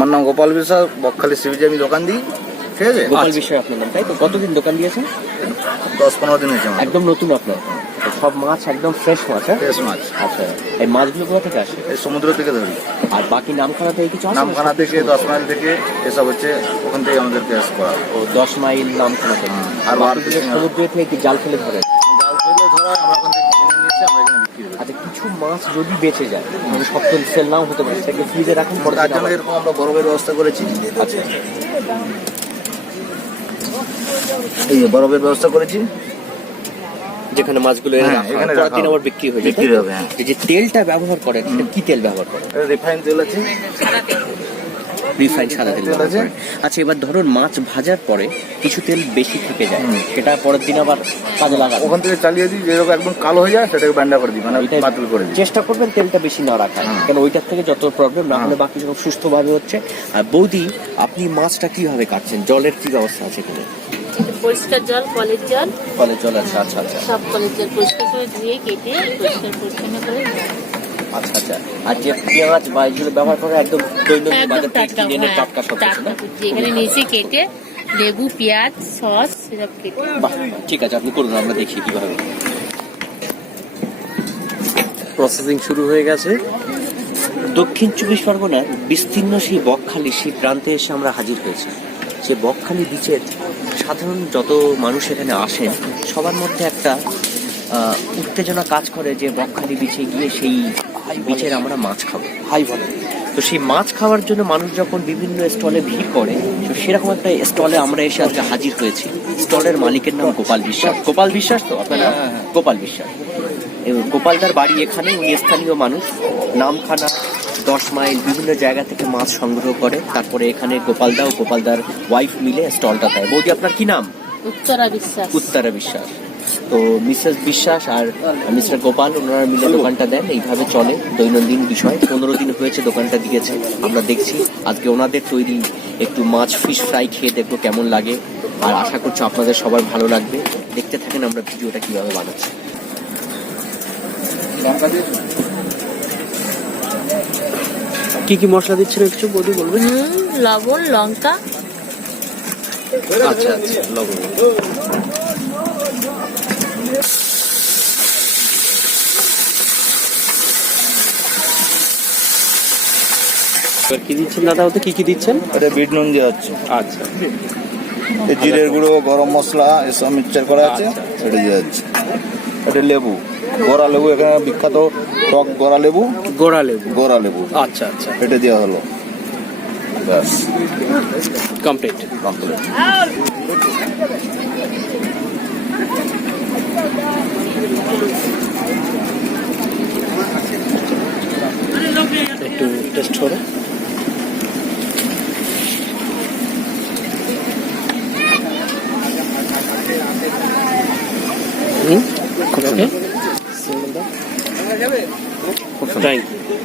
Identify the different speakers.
Speaker 1: আমার নাম গোপাল বিশ্বাস বকখালি সিবিজে আমি দোকান দিই। ঠিক
Speaker 2: আছে? গোপাল বিষয় আপনার নাম তাই তো? কতদিন দোকান দিয়েছেন?
Speaker 1: দশ পনেরো দিন হয়েছে আমার।
Speaker 2: একদম নতুন আপনার। সব মাছ একদম ফ্রেশ মাছ হ্যাঁ? ফ্রেশ মাছ। আচ্ছা এই মাছগুলো কোথা থেকে আসে?
Speaker 1: এই সমুদ্র থেকে ধরি।
Speaker 2: আর বাকি নামখানা থেকে কিছু আসে
Speaker 1: নামখানা থেকে দশ মাইল থেকে এসব হচ্ছে ওখান থেকে আমাদের পেশ করা।
Speaker 2: ও দশ মাইল নামখানা থেকে আর আর বাকি বাকি সমুদ্র থেকে কি জাল ফেলে ধরে?
Speaker 1: আমরা এখানে বিক্রি করি।
Speaker 2: আচ্ছা কিছু মাছ যদি বেঁচে যায় মানে সপ্তাহ সেল নাও হতে পারে সেটাকে ফ্রিজে রাখুন
Speaker 1: পরে তার জন্য এরকম আমরা বরফের ব্যবস্থা করেছি। আচ্ছা। এই যে বরফের ব্যবস্থা করেছি
Speaker 2: যেখানে মাছগুলো এনে হ্যাঁ, এখানে দিন আবার বিক্রি হয়ে
Speaker 1: যায়। বিক্রি হবে, হ্যাঁ।
Speaker 2: এই যে তেলটা ব্যবহার করেন কি তেল ব্যবহার করেন?
Speaker 1: রিফাইন তেল আছে।
Speaker 2: রিফাইন সাদা তেল ব্যবহার। করেন। আচ্ছা এবার ধরুন মাছ ভাজার পরে কিছু তেল বেশি থেকে যায় হুম। সেটা পরের দিন আবার কাজে লাগান
Speaker 1: ওখান থেকে চালিয়ে দিই যেরকম একদম কালো হয়ে যায় সেটাকে ব্যান্ডা করে দিই মানে বাতিল করে দিই
Speaker 2: চেষ্টা করবেন তেলটা বেশি না রাখার হ্যাঁ। কারণ ওইটার থেকে যত প্রবলেম না হলে। বাকি সব সুস্থভাবে হচ্ছে আর বৌদি আপনি মাছটা কীভাবে কাটছেন জলের কি ব্যবস্থা আছে এখানে
Speaker 3: পরিষ্কার জল কলের জল
Speaker 2: কলের জল আছে আচ্ছা আচ্ছা
Speaker 3: সব কলের জল পরিষ্কার করে ধুয়ে কেটে পরিষ্কার পরিচ্ছন্ন করে
Speaker 2: আচ্ছা আচ্ছা। আর যে পেঁয়াজ বা এগুলো ব্যবহার করে একদম দৈনন্দিন
Speaker 3: বাজার থেকে কিনে এনে হ্যাঁ, টাটকা সব না? এখানে নিচে কেটে লেবু পেঁয়াজ সস এসব
Speaker 2: কেটে। বাহ ঠিক আছে আপনি করুন আমরা দেখি কীভাবে। প্রসেসিং শুরু হয়ে গেছে। দক্ষিণ চব্বিশ পরগনার বিস্তীর্ণ সেই বকখালি সেই প্রান্তে এসে আমরা হাজির হয়েছি। সে বকখালি বিচের সাধারণ যত মানুষ এখানে আসেন সবার মধ্যে একটা আহ, উত্তেজনা কাজ করে যে বকখালি বিচে গিয়ে সেই বিচের আমরা মাছ খাব। হাই বলে। তো সেই মাছ খাওয়ার জন্য মানুষ যখন বিভিন্ন স্টলে ভিড় করে তো সেরকম একটা স্টলে আমরা এসে আজকে হাজির হয়েছি। স্টলের মালিকের নাম গোপাল বিশ্বাস। গোপাল বিশ্বাস তো আপনার? নাম? গোপাল বিশ্বাস। এবং গোপালদার বাড়ি এখানে উনি স্থানীয় মানুষ। নামখানা দশ মাইল বিভিন্ন জায়গা থেকে মাছ সংগ্রহ করে। তারপরে এখানে গোপালদা ও গোপালদার ওয়াইফ মিলে স্টলটা দেয়। বৌদি আপনার কি নাম?
Speaker 3: উত্তরা বিশ্বাস।
Speaker 2: উত্তরা বিশ্বাস। তো মিসেস বিশ্বাস আর মিস্টার গোপাল ওনারা মিলে দোকানটা দেন। এইভাবে চলে দৈনন্দিন বিষয়। পনেরো দিন হয়েছে দোকানটা দিয়েছে। আমরা দেখছি আজকে ওনাদের তৈরি একটু মাছ ফিশ ফ্রাই খেয়ে দেখব কেমন লাগে। আর আশা করছি আপনাদের সবার ভালো লাগবে। দেখতে থাকেন আমরা ভিডিওটা কীভাবে বানাচ্ছি।
Speaker 3: কি কি মশলা দিচ্ছেন একটু বৌদি বলবেন লবণ লঙ্কা।
Speaker 2: আচ্ছা আচ্ছা লবণ। এবার কি দিচ্ছেন দাদা ওতে? কি কি দিচ্ছেন?
Speaker 1: এটা বিট নুন দেওয়া হচ্ছে। আচ্ছা। এই জিরের গুঁড়ো গরম মশলা এসব মিক্সচার করা আছে আচ্ছা, এটা দেওয়া হচ্ছে। এটা লেবু। গোড়া লেবু এখানে বিখ্যাত টক গোড়া লেবু। গোড়া লেবু। গোড়া লেবু। আচ্ছা আচ্ছা। এটা দেওয়া হলো। ব্যাস।
Speaker 2: কমপ্লিট। কমপ্লিট। একটু টেস্ট করে। হুম সুন্দর থ্যাংক ইউ